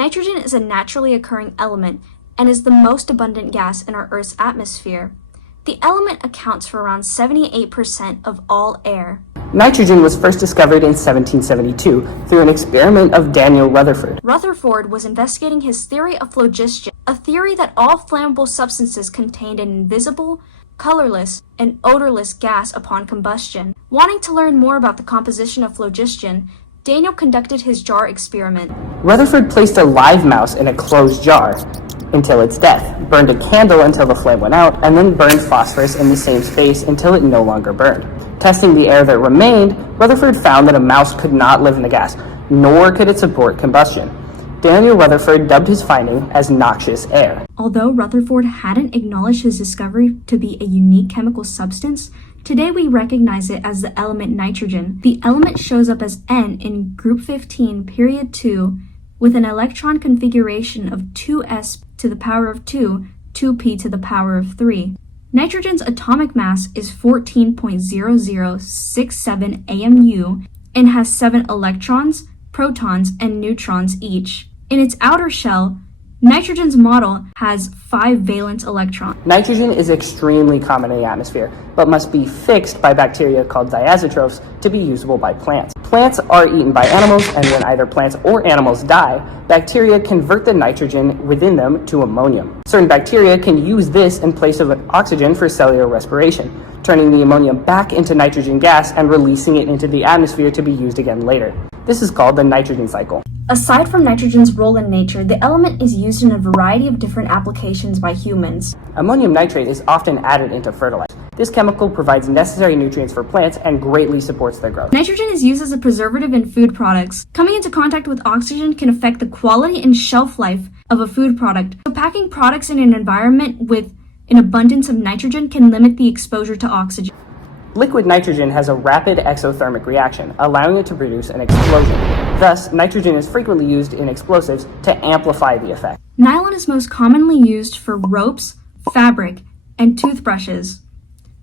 Nitrogen is a naturally occurring element and is the most abundant gas in our Earth's atmosphere. The element accounts for around 78% of all air. Nitrogen was first discovered in 1772 through an experiment of Daniel Rutherford. Rutherford was investigating his theory of phlogiston, a theory that all flammable substances contained an invisible, colorless, and odorless gas upon combustion. Wanting to learn more about the composition of phlogiston, Daniel conducted his jar experiment. Rutherford placed a live mouse in a closed jar until its death, burned a candle until the flame went out, and then burned phosphorus in the same space until it no longer burned. Testing the air that remained, Rutherford found that a mouse could not live in the gas, nor could it support combustion. Daniel Rutherford dubbed his finding as noxious air. Although Rutherford hadn't acknowledged his discovery to be a unique chemical substance, today we recognize it as the element nitrogen. The element shows up as N in group 15, period 2, with an electron configuration of 2s to the power of 2, 2p to the power of 3. Nitrogen's atomic mass is 14.0067 AMU and has 7 electrons, protons, and neutrons each. In its outer shell, nitrogen's model has 5 valence electrons. Nitrogen is extremely common in the atmosphere, but must be fixed by bacteria called diazotrophs to be usable by plants. Plants are eaten by animals, and when either plants or animals die, bacteria convert the nitrogen within them to ammonium. Certain bacteria can use this in place of oxygen for cellular respiration, turning the ammonium back into nitrogen gas and releasing it into the atmosphere to be used again later. This is called the nitrogen cycle. Aside from nitrogen's role in nature, the element is used in a variety of different applications by humans. Ammonium nitrate is often added into fertilizer. This chemical provides necessary nutrients for plants and greatly supports their growth. Nitrogen is used as a preservative in food products. Coming into contact with oxygen can affect the quality and shelf life of a food product. So packing products in an environment with an abundance of nitrogen can limit the exposure to oxygen. Liquid nitrogen has a rapid exothermic reaction, allowing it to produce an explosion. Thus, nitrogen is frequently used in explosives to amplify the effect. Nylon is most commonly used for ropes, fabric, and toothbrushes.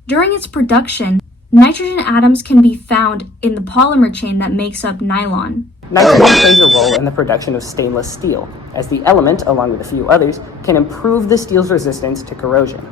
During its production, nitrogen atoms can be found in the polymer chain that makes up nylon. Nitrogen plays a role in the production of stainless steel, as the element, along with a few others, can improve the steel's resistance to corrosion.